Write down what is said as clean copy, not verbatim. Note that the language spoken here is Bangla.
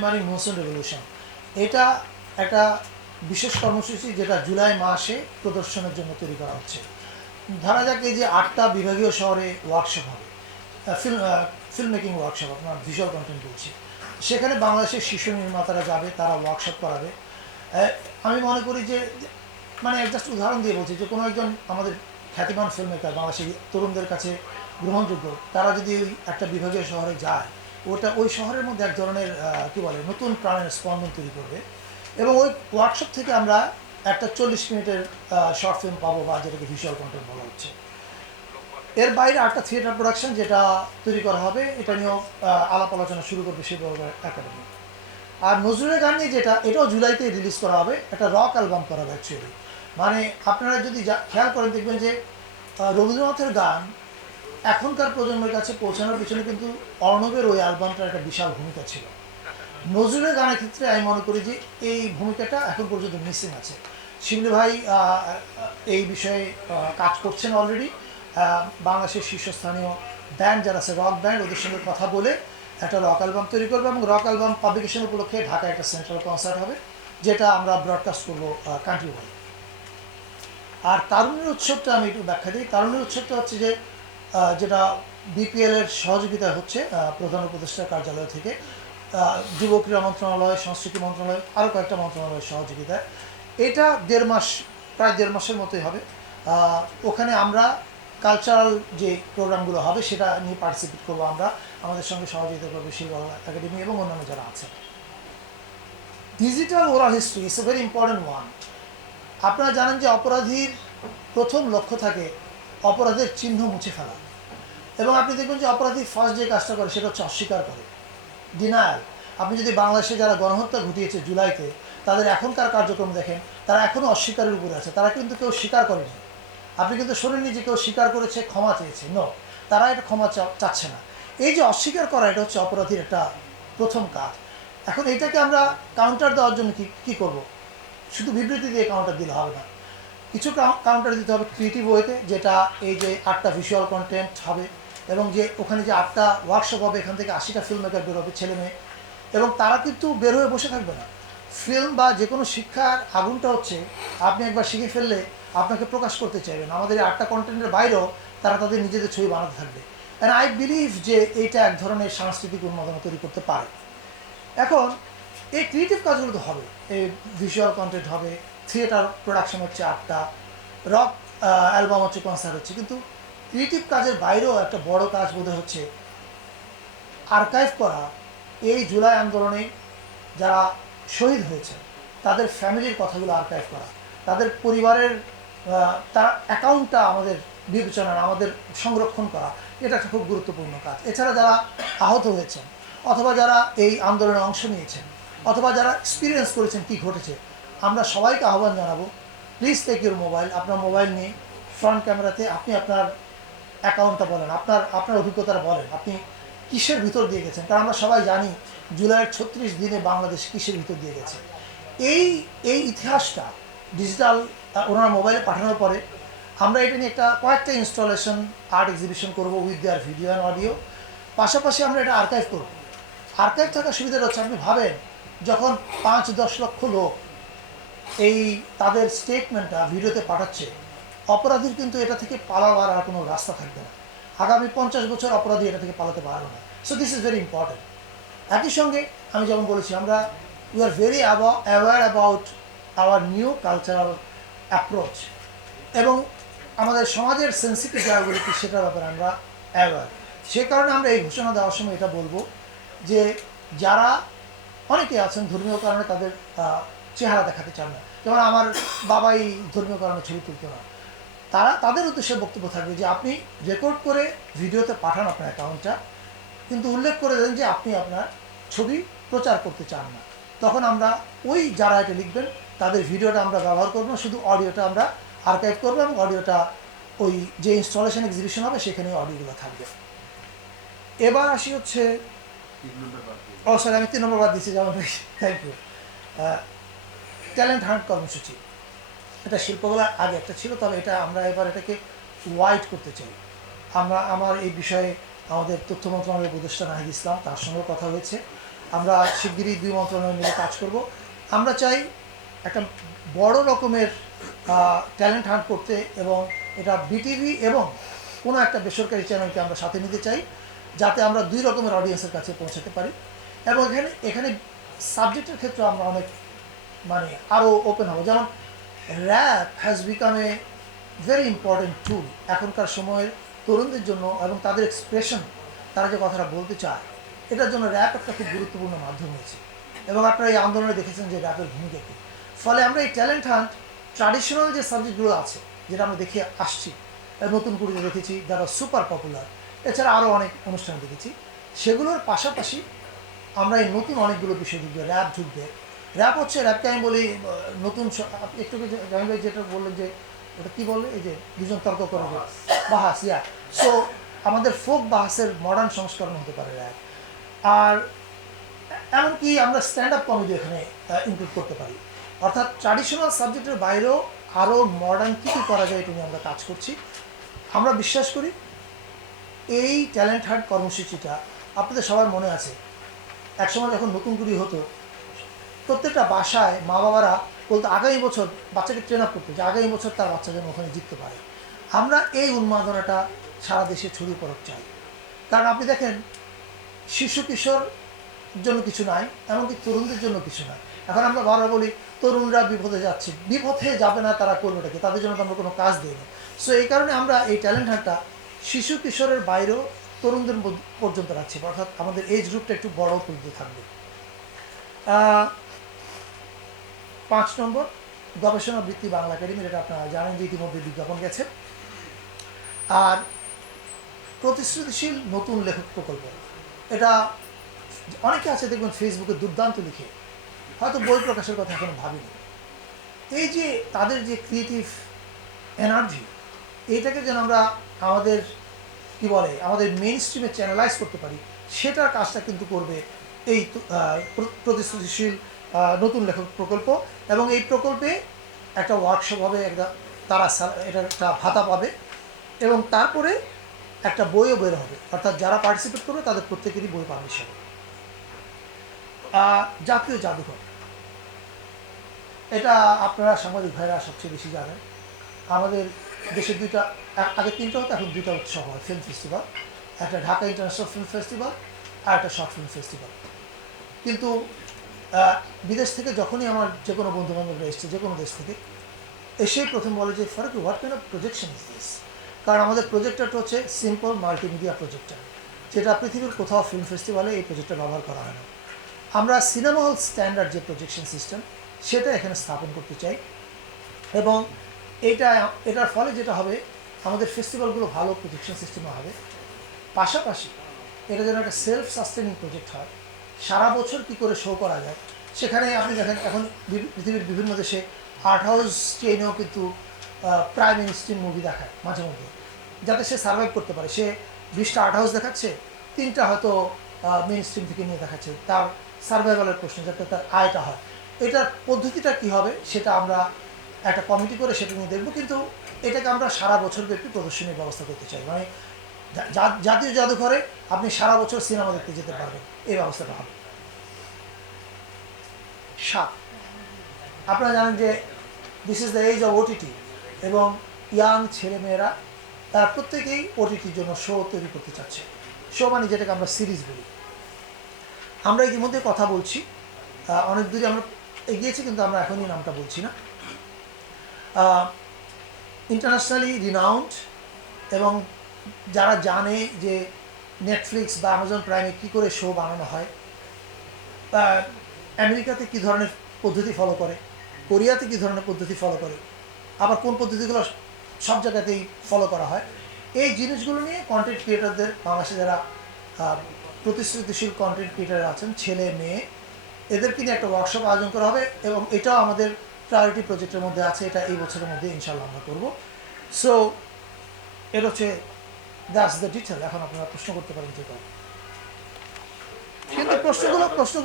রিমেম্বারিং মনসুন রেভলিউশন, এটা একটা বিশেষ কর্মসূচি যেটা জুলাই মাসে প্রদর্শনের জন্য তৈরি করা হচ্ছে। ধরা যাক এই যে 8টা বিভাগীয় শহরে ওয়ার্কশপ হবে, ফিল্ম মেকিং ওয়ার্কশপ, আপনার ভিজুয়াল কন্টেন্ট বলছি। সেখানে বাংলাদেশের শীর্ষ নির্মাতারা যাবে, তারা ওয়ার্কশপ করাবে। আমি মনে করি যে মানে জাস্ট উদাহরণ দিয়ে বলছি যে কোনো একজন আমাদের খ্যাতিমান ফিল্ম মেকার বাংলাদেশের তরুণদের কাছে গ্রহণযোগ্য, তারা যদি ওই একটা বিভাগীয় শহরে যায়, ওটা ওই শহরের মধ্যে এক ধরনের কী বলে নতুন প্রাণের স্পন্দন তৈরি করবে। এবং ওই ওয়ার্কশপ থেকে আমরা একটা 40 মিনিটের শর্ট ফিল্ম পাবো, বা যেটাকে ভিজুয়াল কন্টেন্ট বলা হচ্ছে। এর বাইরে একটা থিয়েটার প্রোডাকশন যেটা তৈরি করা হবে, এটা নিয়েও আলাপ আলোচনা শুরু করবে শিল্পকলা একাডেমি। আর নজরুলের গান নিয়ে যেটা, এটাও জুলাইতে রিলিজ করা হবে, একটা রক অ্যালবাম করা হবে অ্যাকচুয়ালি। মানে আপনারা যদি খেয়াল করেন দেখবেন যে রবীন্দ্রনাথের গান এখনকার প্রজন্মের কাছে পৌঁছানোর পিছনে কিন্তু অর্ণবের ওই অ্যালবামটার একটা বিশাল ভূমিকা ছিল। নজরুলের গানের ক্ষেত্রে আমি মনে করি যে এই ভূমিকাটা এখন পর্যন্ত মিসিং আছে। শিবলি ভাই এই বিষয়ে কাজ করছেন অলরেডি। বাংলাদেশের শীর্ষস্থানীয় ব্যান্ড যারা আছে, রক ব্যান্ড, ওদের সঙ্গে কথা বলে একটা রক অ্যালবাম তৈরি করবে, এবং রক অ্যালবাম পাবলিকেশন উপলক্ষে ঢাকায় একটা সেন্ট্রাল কনসার্ট হবে, যেটা আমরা ব্রডকাস্ট করবো কান্ট্রি ওয়াইড। আর তারুণ্যের উৎসবটা আমি একটু ব্যাখ্যা দিই। তারুণ্যের উৎসবটা হচ্ছে যে যেটা বিপিএল এর সহযোগিতা হচ্ছে প্রধান উপদেষ্টা কার্যালয় থেকে, যুব ক্রীড়া মন্ত্রণালয়, সংস্কৃতি মন্ত্রণালয়, আরও কয়েকটা মন্ত্রণালয়ের সহযোগিতায়। এটা 1.5 মাস, প্রায় 1.5 মাসের মতোই হবে। ওখানে আমরা কালচারাল যে প্রোগ্রামগুলো হবে সেটা নিয়ে পার্টিসিপেট করবো আমরা। আমাদের সঙ্গে সহযোগিতা করবে শিল্পকলা একাডেমি এবং অন্যান্য যারা আছে। Digital oral history is a very important one. আপনারা জানেন যে অপরাধীর প্রথম লক্ষ্য থাকে অপরাধের চিহ্ন মুছে ফেলা, এবং আপনি দেখবেন যে অপরাধী ফার্স্ট যে কাজটা করে সেটা হচ্ছে অস্বীকার করে, ডিনায়াল। আপনি যদি বাংলাদেশে যারা গণহত্যা ঘটিয়েছে জুলাইতে, তাদের এখনকার কার্যক্রম দেখেন, তারা এখনও অস্বীকারের উপরে আছে, তারা কিন্তু কেউ স্বীকার করেনি। আপনি কিন্তু শোনেননি যে কেউ স্বীকার করেছে, ক্ষমা চেয়েছে, নো, তারা এটা ক্ষমা চাচ্ছে না। এই যে অস্বীকার করা, এটা হচ্ছে অপরাধীর একটা প্রথম কাজ। এখন এটাকে আমরা কাউন্টার দেওয়ার জন্য কী করব? শুধু বিবৃতি দিয়ে কাউন্টার দিলে হবে না, কিছু কাউন্টার দিতে হবে ক্রিয়েটিভ ওয়েতে, যেটা এই যে 8টা ভিজুয়াল কন্টেন্ট হবে, এবং যে ওখানে যে 8টা ওয়ার্কশপ হবে, এখান থেকে 80টা ফিল্ম মেকার বেরোবে, ছেলে মেয়ে, এবং তারা কিন্তু বের হয়ে বসে থাকবে না। ফিল্ম বা যে কোনো শিক্ষার আগুনটা হচ্ছে আপনি একবার শিখে ফেললে আপনাকে প্রকাশ করতে চাইবেন। আমাদের এই 8টা কন্টেন্টের বাইরেও তারা তাদের নিজেদের ছবি বানাতে থাকবে। অ্যান্ড আই বিলিভ যে এইটা এক ধরনের সাংস্কৃতিক উন্মাদনা তৈরি করতে পারে। এখন এই ক্রিয়েটিভ কাজগুলো তো হবে, এই ভিজুয়াল কন্টেন্ট হবে, থিয়েটার প্রোডাকশন হচ্ছে 8টা, রক অ্যালবাম হচ্ছে, কনসার্ট হচ্ছে, কিন্তু ক্রিয়েটিভ কাজের বাইরেও একটা বড় কাজ বোধহয় হচ্ছে আর্কাইভ করা এই জুলাই আন্দোলনে যারা শহীদ হয়েছে তাদের ফ্যামিলির কথাগুলো আর্কাইভ করা, তাদের পরিবারের তার অ্যাকাউন্টটা আমাদের বিবেচনায় আমাদের সংরক্ষণ করা, এটা একটা খুব গুরুত্বপূর্ণ কাজ। এছাড়া যারা আহত হয়েছেন, অথবা যারা এই আন্দোলনে অংশ নিয়েছেন, অথবা যারা এক্সপিরিয়েন্স করেছেন কী ঘটেছে, আমরা সবাইকে আহ্বান জানাবো, প্লিজ টেক ইউর মোবাইল, আপনার মোবাইল নিয়ে ফ্রন্ট ক্যামেরাতে আপনি আপনার অ্যাকাউন্টটা বলেন, আপনার অভিজ্ঞতাটা বলেন, আপনি কিসের ভিতর দিয়ে গেছেন। কারণ আমরা সবাই জানি জুলাইয়ের 36 দিনে বাংলাদেশ কিসের ভিতর দিয়ে গেছে। এই ইতিহাসটা ডিজিটাল ওনারা মোবাইলে পাঠানোর পরে আমরা এটা নিয়ে কয়েকটা ইনস্টলেশন আর্ট এক্সিবিশন করবো with their video and audio. পাশাপাশি আমরা এটা আর্কাইভ করব। আর্কাইভ থাকার সুবিধাটা হচ্ছে, আপনি ভাবেন যখন 5-10 লক্ষ লোক এই তাদের স্টেটমেন্টটা ভিডিওতে পাঠাচ্ছে, অপরাধীর কিন্তু এটা থেকে পালাবার আর কোনো রাস্তা থাকবে না। আগামী 50 বছর অপরাধী এটা থেকে পালাতে পারবে না। So this is very important. একই সঙ্গে আমি যেমন বলেছি, আমরা we are very aware about our new cultural approach, এবং আমাদের সমাজের সেন্সিটিভ জায়গাগুলো কি সেটার ব্যাপারে আমরা অ্যাওয়্যার। সে কারণে আমরা এই ঘোষণা দেওয়ার সময় এটা বলবো যে যারা অনেকে আছেন ধর্মীয় কারণে তাদের চেহারা দেখাতে চান না, যেমন আমার বাবাই ধর্মীয় কারণে ছবি তুলতো না, তাদের উদ্দেশ্যে বক্তব্য থাকবে যে আপনি রেকর্ড করে ভিডিওতে পাঠান আপনার অ্যাকাউন্টটা, কিন্তু উল্লেখ করে দেন যে আপনি আপনার ছবি প্রচার করতে চান না। তখন আমরা ওই যারা এটা লিখবেন তাদের ভিডিওটা আমরা ব্যবহার করবো, শুধু অডিওটা আমরা আর্কাইভ করবো, এবং অডিওটা ওই যে ইনস্টলেশন এক্সিবিশন হবে সেখানে অডিওগুলো থাকবে। এবার আসি হচ্ছে, সরি আমি 3 নম্বর বাদ দিচ্ছি, যেমন থ্যাংক ইউ, ট্যালেন্ট হান্ট কর্মসূচি। এটা শিল্পকলার আগে একটা ছিল, তবে এটা আমরা এবার এটাকে ওয়াইড করতে চাই। আমার এই বিষয়ে আমাদের তথ্য মন্ত্রণালয়ের উপদেষ্টা নাহিদ ইসলাম, তার সঙ্গে কথা হয়েছে। আমরা শিগগিরই 2 মন্ত্রণালয় মিলে কাজ করব। আমরা চাই একটা বড় রকমের ট্যালেন্ট হান্ট করতে, এবং এটা বিটিভি এবং কোনো একটা বেসরকারি চ্যানেলকে আমরা সাথে নিতে চাই, যাতে আমরা 2 রকমের অডিয়েন্সের কাছে পৌঁছাতে পারি। এবং এখানে সাবজেক্টের ক্ষেত্রে আমরা অনেক আরও ওপেন হবো। যেমন rap has become a very important tool এখনকার সময়ের তরুণদের জন্য, এবং তাদের এক্সপ্রেশন, তারা যে কথাটা বলতে চায়, এটার জন্য র্যাপ একটা খুব গুরুত্বপূর্ণ মাধ্যম হয়েছে। এবং আপনারা এই আন্দোলনে দেখেছেন যে র্যাপের ভূমিকা কী। ফলে আমরা এই ট্যালেন্ট হান্ট ট্র্যাডিশনাল যে সাবজেক্টগুলো আছে, যেটা আমরা দেখে আসছি, নতুন কুড়িতে দেখেছি, যারা সুপার পপুলার, এছাড়া আরও অনেক অনুষ্ঠান দেখেছি, সেগুলোর পাশাপাশি আমরা এই নতুন অনেকগুলো বিষয় ঢুকবে। র্যাপ ঢুকবে। র্যাপ হচ্ছে, র্যাপকে আমি বলি নতুন, একটু জামিল ভাই যেটা বললেন যে ওটা কী বললে, এই যে দুজন তর্ক করে যে বাহাস, সো আমাদের ফোক বাহাসের মডার্ন সংস্করণ হতে পারে র্যাপ। আর এমনকি আমরা স্ট্যান্ড আপ কমেডি এখানে ইনক্লুড করতে পারি। অর্থাৎ ট্র্যাডিশনাল সাবজেক্টের বাইরেও আরও মডার্ন কী কী করা যায় এটা নিয়ে আমরা কাজ করছি। আমরা বিশ্বাস করি এই ট্যালেন্ট হান্ট কর্মসূচিটা, আপনাদের সবার মনে আছে, একসময় যখন নতুন কুড়ি হতো, প্রত্যেকটা বাসায় মা বাবারা বলতো আগামী বছর বাচ্চাকে ট্রেন আপ করতে, যে আগামী বছর তার বাচ্চা যেন ওখানে জিততে পারে। আমরা এই উন্মাদনাটা সারা দেশে ছড়িয়ে পড়াতে চাই। কারণ আপনি দেখেন, শিশু কিশোর জন্য কিছু নাই, এমনকি তরুণদের জন্য কিছু নাই। এখন আমরা বারবার বলি তরুণরা বিপদে যাচ্ছে, বিপথে যাবে না, তারা করবেটাকে, তাদের জন্য তো আমরা কোনো কাজ দিই না। সো এই কারণে আমরা এই ট্যালেন্ট হান্টটা শিশু কিশোরের বাইরেও তরুণদের পর্যন্ত রাখছি, অর্থাৎ আমাদের এজ গ্রুপটা একটু বড় তুলতে থাকবে। 5 নম্বর, গবেষণা বৃত্তি বাংলা একাডেমির, এটা আপনারা জানেন যে ইতিমধ্যে বিজ্ঞাপন গেছে। আর প্রতিশ্রুতিশীল নতুন লেখক প্রকল্প, এটা অনেকে আছে দেখবেন ফেসবুকে দুর্দান্ত লিখে, হয়তো বই প্রকাশের কথা এখনো ভাবিনি। এই যে তাদের যে ক্রিয়েটিভ এনার্জি, এইটাকে যেন আমরা আমাদের আমাদের মেইন স্ট্রিমে চ্যানেলাইজ করতে পারি, সেটার কাজটা কিন্তু করবে এই প্রতিশ্রুতিশীল নতুন লেখক প্রকল্প। এবং এই প্রকল্পে একটা ওয়ার্কশপ হবে, তারা এটা একটা ভাতা পাবে, এবং তারপরে একটা বইও বের হবে, অর্থাৎ যারা পার্টিসিপেট করবে তাদের প্রত্যেকেরই বই পাবলিশ হবে। জাতীয় জাদুঘর, এটা আপনারা সাংবাদিক ভাইরা সবচেয়ে বেশি জানেন। আমাদের দেশের আগে 3টা হতো, এখন 2টা উৎসব হয় ফিল্ম ফেস্টিভ্যাল, একটা ঢাকা ইন্টারন্যাশনাল ফিল্ম ফেস্টিভ্যাল আর একটা শর্ট ফিল্ম ফেস্টিভ্যাল। কিন্তু বিদেশ থেকে যখনই আমার যে কোনো বন্ধুবান্ধবরা এসছে, যে কোনো দেশ থেকে, এসেই প্রথম বলে যে Farooq, what kind of projection is this? কারণ আমাদের প্রজেক্টরটা হচ্ছে সিম্পল মাল্টিমিডিয়া প্রজেক্টর, যেটা পৃথিবীর কোথাও ফিল্ম ফেস্টিভ্যালে এই প্রজেক্টর ব্যবহার করা হয় না। আমরা সিনেমা হল স্ট্যান্ডার্ড যে প্রজেকশন সিস্টেম, সেটা এখানে স্থাপন করতে চাই। এবং এটার ফলে যেটা হবে, আমাদের ফেস্টিভ্যালগুলো ভালো প্রজেকশন সিস্টেমে হবে। পাশাপাশি এটা যেন একটা সেলফ সাস্টেনিং প্রজেক্ট হয়, সারা বছর কী করে শো করা যায়। সেখানে আপনি দেখেন এখন পৃথিবীর বিভিন্ন দেশে আর্ট হাউস চেইনেও কিন্তু প্রায় মেইন স্ট্রিম মুভি দেখায় মাঝে মধ্যে, যাতে সে সার্ভাইভ করতে পারে। সে 20টা আর্ট হাউস দেখাচ্ছে, 3টা হয়তো মেইন স্ট্রিম থেকে নিয়ে দেখাচ্ছে, তার সার্ভাইভালের প্রশ্ন, যাতে তার আয়টা হয়। এটার পদ্ধতিটা কী হবে সেটা আমরা একটা কমিটি করে সেটা নিয়ে দেখব, কিন্তু এটাকে আমরা সারা বছর ব্যাপী প্রদর্শনীর ব্যবস্থা করতে চাই। জাতীয় জাদুঘরে আপনি সারা বছর সিনেমা দেখতে যেতে পারবেন, এই ব্যবস্থাটা হবে। 7, আপনারা জানেন যে this is the age of OTT, এবং ইয়াং ছেলেমেয়েরা তারা প্রত্যেকেই ওটিটির জন্য শো তৈরি করতে চাচ্ছে। শো মানে যেটাকে আমরা সিরিজ বলি। আমরা ইতিমধ্যে কথা বলছি, অনেক দূরে আমরা এগিয়েছি, কিন্তু আমরা এখনই নামটা বলছি না। ইন্টারন্যাশনালি রিনাউন্ড, এবং যারা জানে যে নেটফ্লিক্স বা অ্যামাজন প্রাইমে কী করে শো বানানো হয়, আমেরিকাতে কী ধরনের পদ্ধতি ফলো করে, কোরিয়াতে কী ধরনের পদ্ধতি ফলো করে, আবার কোন পদ্ধতিগুলো সব জায়গাতেই ফলো করা হয়, এই জিনিসগুলো নিয়ে কন্টেন্ট ক্রিয়েটারদের, বাংলাদেশে যারা প্রতিশ্রুতিশীল কন্টেন্ট ক্রিয়েটার আছেন, ছেলে মেয়ে, এদেরকে নিয়ে একটা ওয়ার্কশপ আয়োজন করা হবে। এবং এটাও আমাদের প্রায়োরিটি প্রজেক্টের মধ্যে আছে, এটা এই বছরের মধ্যে ইনশাল্লাহ আমরা করবো। সো এটা হচ্ছে দ্যাটস দ্য ডিটেল। এখন আপনারা প্রশ্ন করতে পারেন, যেটা কিন্তু প্রশ্নগুলো